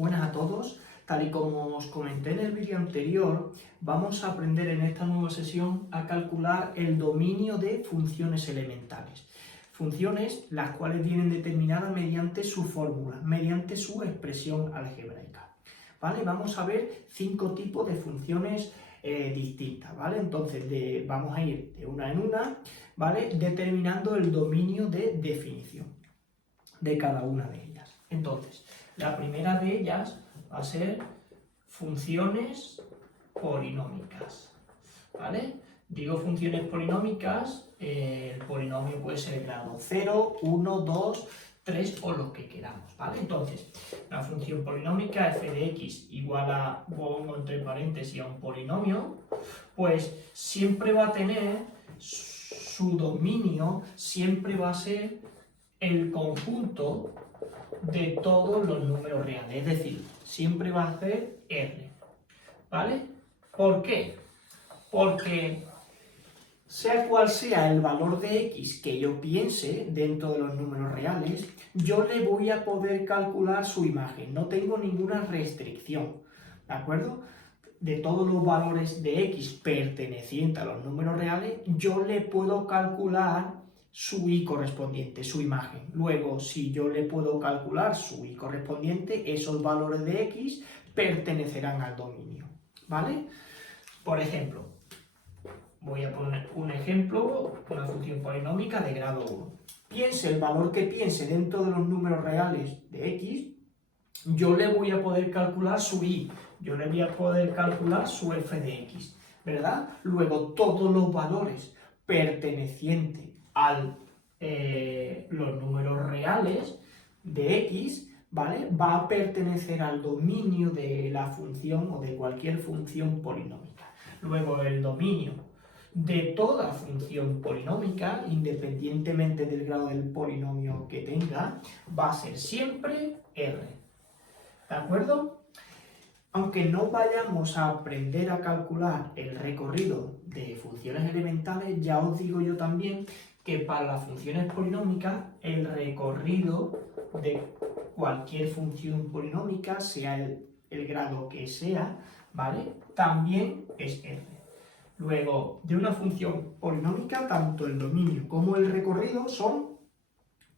Buenas a todos. Tal y como os comenté en el vídeo anterior, vamos a aprender en esta nueva sesión a calcular el dominio de funciones elementales. Funciones las cuales vienen determinadas mediante su fórmula, mediante su expresión algebraica. ¿Vale? Vamos a ver 5 tipos de funciones distintas, ¿vale? Entonces vamos a ir de una en una, ¿vale? Determinando el dominio de definición de cada una de ellas. Entonces, la primera de ellas va a ser funciones polinómicas, ¿vale? Digo funciones polinómicas, el polinomio puede ser de grado 0, 1, 2, 3 o lo que queramos, ¿vale? Entonces, la función polinómica f de x igual a, pongo entre paréntesis, a un polinomio, pues siempre va a tener su dominio, siempre va a ser el conjunto de todos los números reales, es decir, siempre va a ser R, ¿vale? ¿Por qué? Porque sea cual sea el valor de x que yo piense dentro de los números reales, yo le voy a poder calcular su imagen, no tengo ninguna restricción, ¿de acuerdo? De todos los valores de x pertenecientes a los números reales, yo le puedo calcular su y correspondiente, su imagen. Luego, si yo le puedo calcular su y correspondiente, esos valores de x pertenecerán al dominio, ¿vale? Por ejemplo, voy a poner un ejemplo, una función polinómica de grado 1. Piense el valor que piense dentro de los números reales de x, yo le voy a poder calcular su y, yo le voy a poder calcular su f de x, ¿verdad? Luego, todos los valores pertenecientes a los números reales de x, ¿vale? Va a pertenecer al dominio de la función o de cualquier función polinómica. Luego, el dominio de toda función polinómica, independientemente del grado del polinomio que tenga, va a ser siempre R. ¿De acuerdo? Aunque no vayamos a aprender a calcular el recorrido de funciones elementales, ya os digo yo también que para las funciones polinómicas el recorrido de cualquier función polinómica, sea el grado que sea, ¿vale? También es R. Luego, de una función polinómica, tanto el dominio como el recorrido son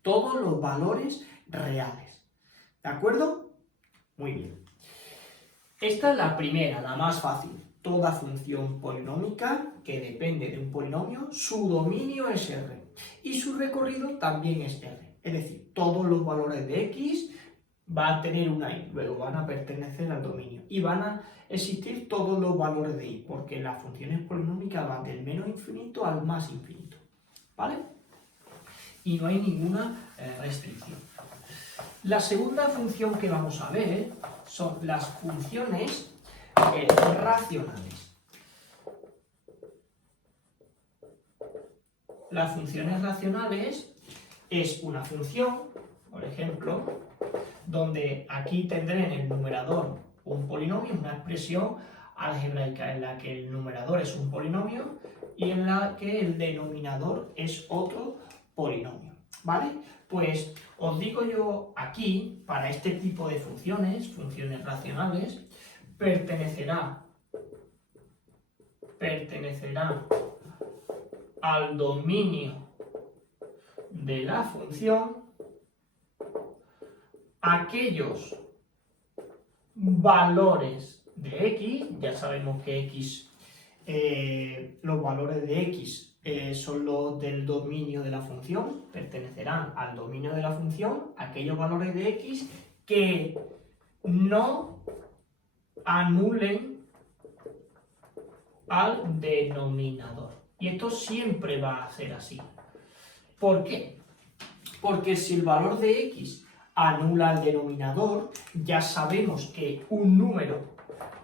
todos los valores reales. ¿De acuerdo? Muy bien. Esta es la primera, la más fácil. Toda función polinómica que depende de un polinomio, su dominio es R. Y su recorrido también es R. Es decir, todos los valores de x va a tener una y, luego van a pertenecer al dominio. Y van a existir todos los valores de y, porque las funciones polinómicas van del menos infinito al más infinito. ¿Vale? Y no hay ninguna restricción. La segunda función que vamos a ver son las funciones racionales. Las funciones racionales es una función, por ejemplo, donde aquí tendré en el numerador un polinomio, una expresión algebraica en la que el numerador es un polinomio y en la que el denominador es otro polinomio, ¿vale? Pues os digo yo aquí, para este tipo de funciones, funciones racionales, pertenecerá al dominio de la función aquellos valores de x, ya sabemos que x, los valores de x son los del dominio de la función, pertenecerán al dominio de la función aquellos valores de x que no anulen al denominador. Y esto siempre va a ser así. ¿Por qué? Porque si el valor de x anula al denominador, ya sabemos que un número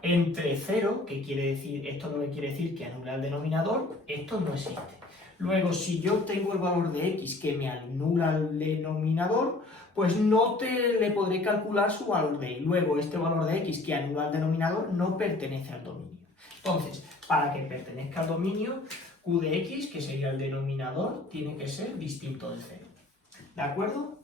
entre 0, que quiere decir, esto no quiere decir que anula al denominador, esto no existe. Luego, si yo tengo el valor de x que me anula al denominador, pues no le podré calcular su valor de y. Luego, este valor de x que anula al denominador no pertenece al dominio. Entonces, para que pertenezca al dominio, q de x, que sería el denominador, tiene que ser distinto de 0. ¿De acuerdo?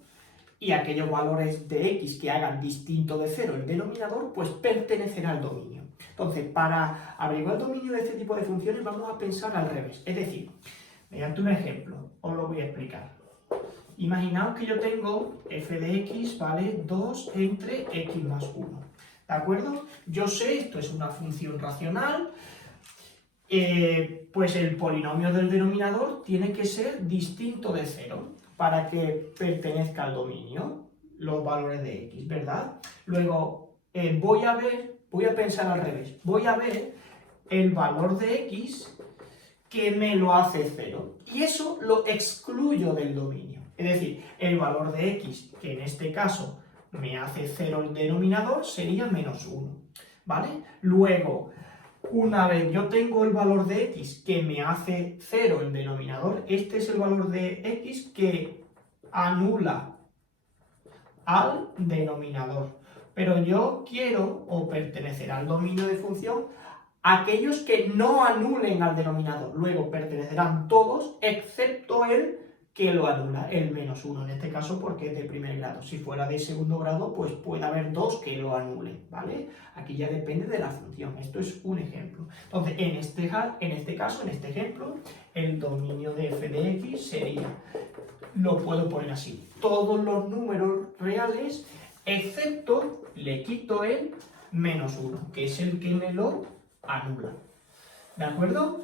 y aquellos valores de x que hagan distinto de 0 el denominador, pues pertenecerá al dominio. Entonces, para averiguar el dominio de este tipo de funciones vamos a pensar al revés. Es decir, mediante un ejemplo, os lo voy a explicar. Imaginaos que yo tengo f de x vale 2 entre x más 1. ¿De acuerdo? Yo sé, esto es una función racional, pues el polinomio del denominador tiene que ser distinto de 0 para que pertenezca al dominio, los valores de x, ¿verdad? Luego, voy a pensar al revés, voy a ver el valor de x que me lo hace 0, y eso lo excluyo del dominio. Es decir, el valor de x, que en este caso me hace 0 el denominador, sería menos 1, ¿vale? Luego, una vez yo tengo el valor de x que me hace 0 el denominador, este es el valor de x que anula al denominador. Pero yo quiero, o pertenecerá al dominio de función, aquellos que no anulen al denominador. Luego pertenecerán todos, excepto el que lo anula, el menos 1, en este caso porque es de primer grado. Si fuera de segundo grado, pues puede haber dos que lo anulen, ¿vale? Aquí ya depende de la función, esto es un ejemplo. Entonces, en este caso, en este ejemplo, el dominio de f de x sería, lo puedo poner así, todos los números reales, excepto, le quito el menos 1, que es el que me lo anula. ¿De acuerdo?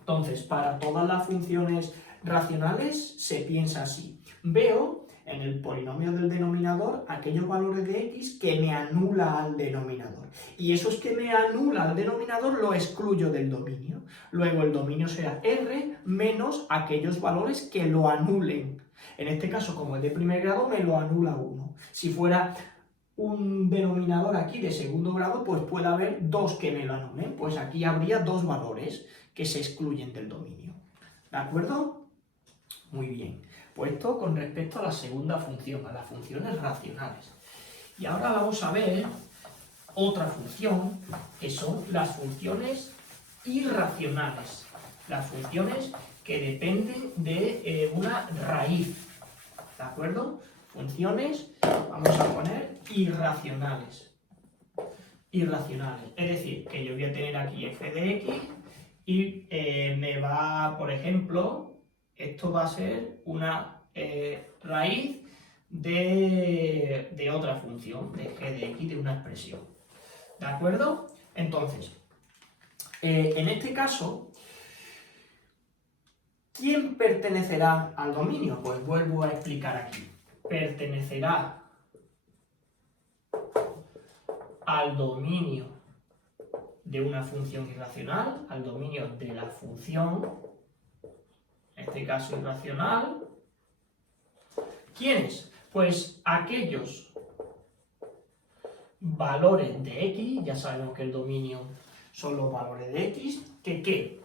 Entonces, para todas las funciones racionales se piensa así. Veo en el polinomio del denominador aquellos valores de x que me anula al denominador. Y esos que me anula al denominador lo excluyo del dominio. Luego el dominio será r menos aquellos valores que lo anulen. En este caso, como es de primer grado, me lo anula 1. Si fuera un denominador aquí de segundo grado, pues puede haber dos que me lo anulen. Pues aquí habría dos valores que se excluyen del dominio. ¿De acuerdo? Muy bien. Pues esto con respecto a la segunda función, a las funciones racionales. Y ahora vamos a ver otra función, que son las funciones irracionales. Las funciones que dependen de una raíz. ¿De acuerdo? Funciones, vamos a poner, irracionales. Irracionales. Es decir, que yo voy a tener aquí f de x y me va, por ejemplo, esto va a ser una raíz de otra función, de g de x, de una expresión. ¿De acuerdo? Entonces, en este caso, ¿quién pertenecerá al dominio? Pues vuelvo a explicar aquí. Pertenecerá al dominio de una función irracional, al dominio de la función, en este caso irracional. ¿Quiénes? Pues aquellos valores de x, ya sabemos que el dominio son los valores de x, ¿qué?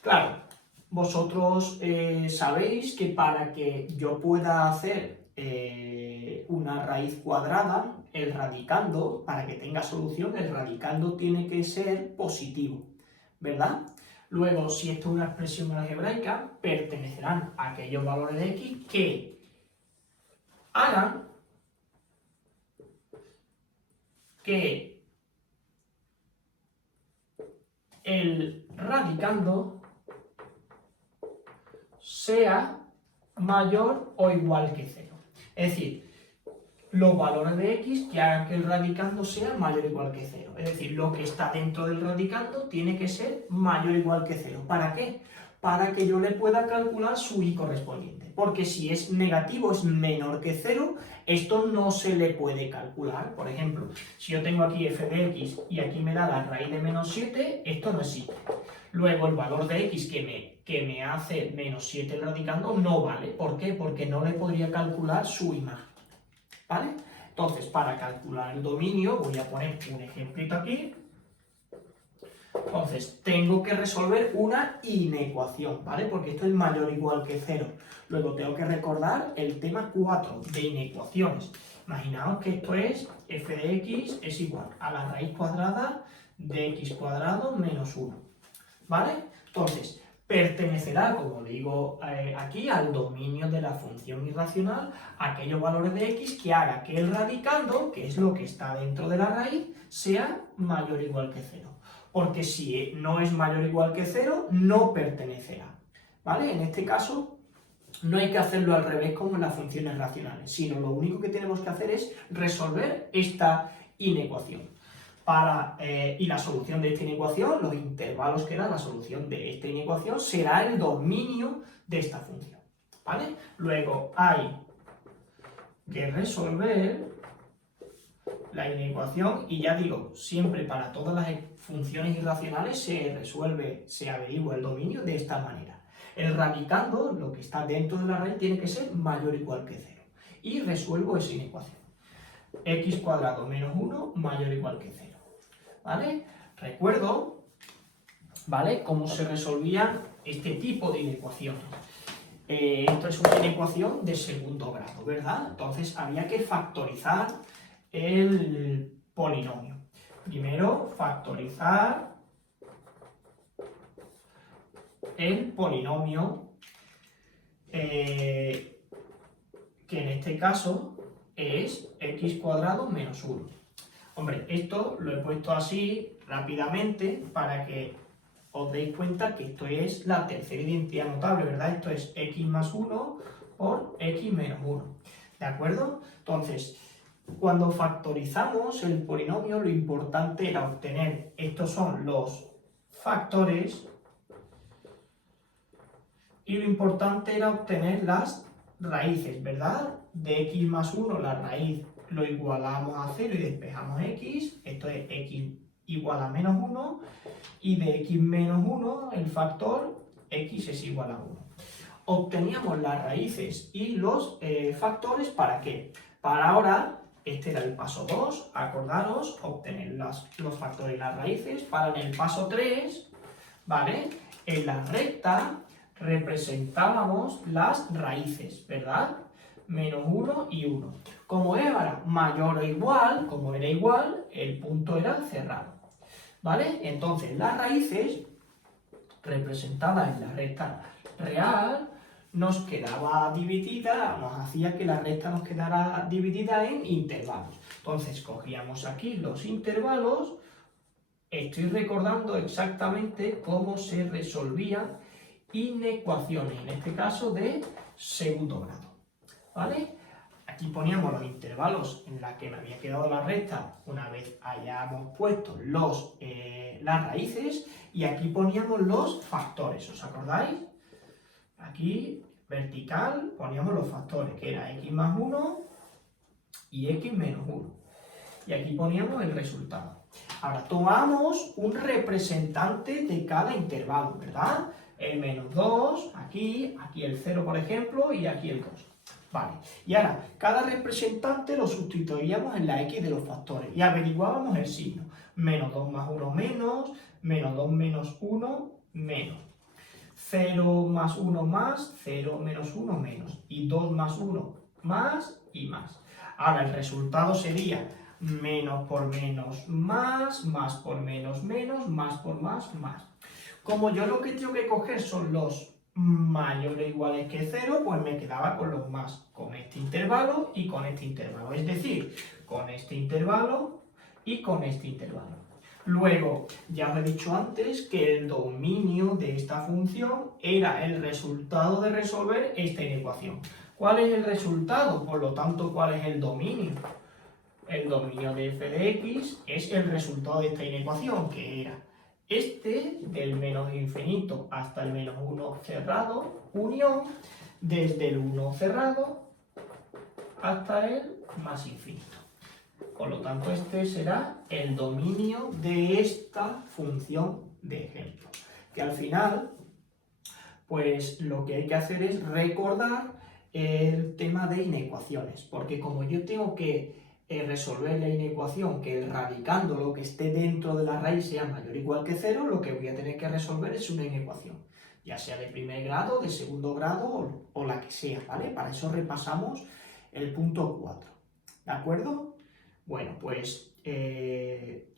Claro, vosotros sabéis que para que yo pueda hacer una raíz cuadrada, el radicando, para que tenga solución, el radicando tiene que ser positivo, ¿verdad? Luego, si esto es una expresión algebraica, pertenecerán a aquellos valores de x que hagan que el radicando sea mayor o igual que 0. Es decir, los valores de x que hagan que el radicando sea mayor o igual que 0. Es decir, lo que está dentro del radicando tiene que ser mayor o igual que 0. ¿Para qué? Para que yo le pueda calcular su y correspondiente. Porque si es negativo, es menor que 0, esto no se le puede calcular. Por ejemplo, si yo tengo aquí f de x y aquí me da la raíz de menos 7, esto no existe. Luego el valor de x que me hace menos 7 el radicando no vale. ¿Por qué? Porque no le podría calcular su imagen. ¿Vale? Entonces, para calcular el dominio, voy a poner un ejemplito aquí. Entonces, tengo que resolver una inecuación, ¿vale? Porque esto es mayor o igual que 0. Luego tengo que recordar el tema 4 de inecuaciones. Imaginaos que esto es f de x es igual a la raíz cuadrada de x cuadrado menos 1. ¿Vale? Entonces, pertenecerá, como digo aquí, al dominio de la función irracional aquellos valores de x que haga que el radicando, que es lo que está dentro de la raíz, sea mayor o igual que 0. Porque si no es mayor o igual que 0, no pertenecerá. ¿Vale? En este caso, no hay que hacerlo al revés como en las funciones racionales, sino lo único que tenemos que hacer es resolver esta inecuación. Y la solución de esta inecuación, los intervalos que da la solución de esta inecuación, será el dominio de esta función. ¿Vale? Luego hay que resolver la inecuación, y ya digo, siempre para todas las funciones irracionales se averigua el dominio de esta manera. El radicando, lo que está dentro de la raíz, tiene que ser mayor o igual que 0. Y resuelvo esa inecuación. X cuadrado menos 1 mayor o igual que 0. ¿Vale? Recuerdo, ¿vale?, cómo se resolvían este tipo de inecuaciones. Esto es una inecuación de segundo grado, ¿verdad? Entonces había que factorizar el polinomio. Primero, factorizar el polinomio, que en este caso es x cuadrado menos 1. Hombre, esto lo he puesto así rápidamente para que os deis cuenta que esto es la tercera identidad notable, ¿verdad? Esto es x más 1 por x menos 1, ¿de acuerdo? Entonces, cuando factorizamos el polinomio, lo importante era obtener, estos son los factores, y lo importante era obtener las raíces, ¿verdad? De x más 1, la raíz lo igualamos a 0 y despejamos x, esto es x igual a menos 1, y de x menos 1, el factor, x es igual a 1. Obteníamos las raíces y los factores, ¿para qué? Para ahora, este era el paso 2, acordaros, obtener los factores y las raíces. Para en el paso 3, ¿vale? En la recta representábamos las raíces, ¿verdad? Menos 1 y 1. Como era mayor o igual, como era igual, el punto era cerrado, ¿vale? Entonces, las raíces representadas en la recta real nos quedaba dividida, nos hacía que la recta nos quedara dividida en intervalos. Entonces, cogíamos aquí los intervalos. Estoy recordando exactamente cómo se resolvían inecuaciones, en este caso de segundo grado, ¿vale? Aquí poníamos los intervalos en la que me había quedado la recta una vez hayamos puesto las raíces, y aquí poníamos los factores, ¿os acordáis? Aquí, vertical, poníamos los factores, que era x más 1 y x menos 1. Y aquí poníamos el resultado. Ahora, tomamos un representante de cada intervalo, ¿verdad? El menos 2, aquí el 0, por ejemplo, y aquí el 2. Vale, y ahora, cada representante lo sustituíamos en la x de los factores y averiguábamos el signo. Menos 2 más 1 menos 2 menos 1 menos. 0 más 1 más, 0 menos 1 menos. Y 2 más 1 más y más. Ahora, el resultado sería menos por menos más por menos menos, más por más, más. Como yo lo que tengo que coger son los mayores o iguales que 0, pues me quedaba con los más, con este intervalo y con este intervalo. Es decir, con este intervalo y con este intervalo. Luego, ya os he dicho antes que el dominio de esta función era el resultado de resolver esta inecuación. ¿Cuál es el resultado? Por lo tanto, ¿cuál es el dominio? El dominio de f de x es el resultado de esta inecuación, que era este, del menos infinito hasta el menos 1 cerrado, unión, desde el 1 cerrado hasta el más infinito. Por lo tanto, este será el dominio de esta función de ejemplo. Que al final, pues lo que hay que hacer es recordar el tema de inecuaciones, porque como yo tengo que resolver la inecuación, que el radicando lo que esté dentro de la raíz sea mayor o igual que 0, lo que voy a tener que resolver es una inecuación, ya sea de primer grado, de segundo grado o la que sea, ¿vale? Para eso repasamos el punto 4, ¿de acuerdo? Bueno, pues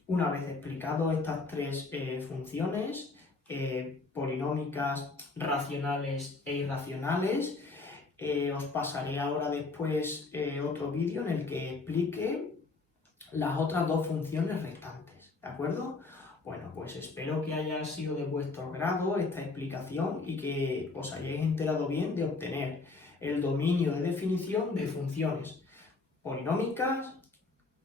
una vez explicado estas tres funciones, polinómicas, racionales e irracionales. Os pasaré ahora después otro vídeo en el que explique las otras dos funciones restantes, ¿de acuerdo? Bueno, pues espero que haya sido de vuestro grado esta explicación y que os hayáis enterado bien de obtener el dominio de definición de funciones polinómicas,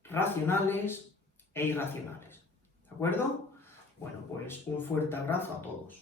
racionales e irracionales, ¿de acuerdo? Bueno, pues un fuerte abrazo a todos.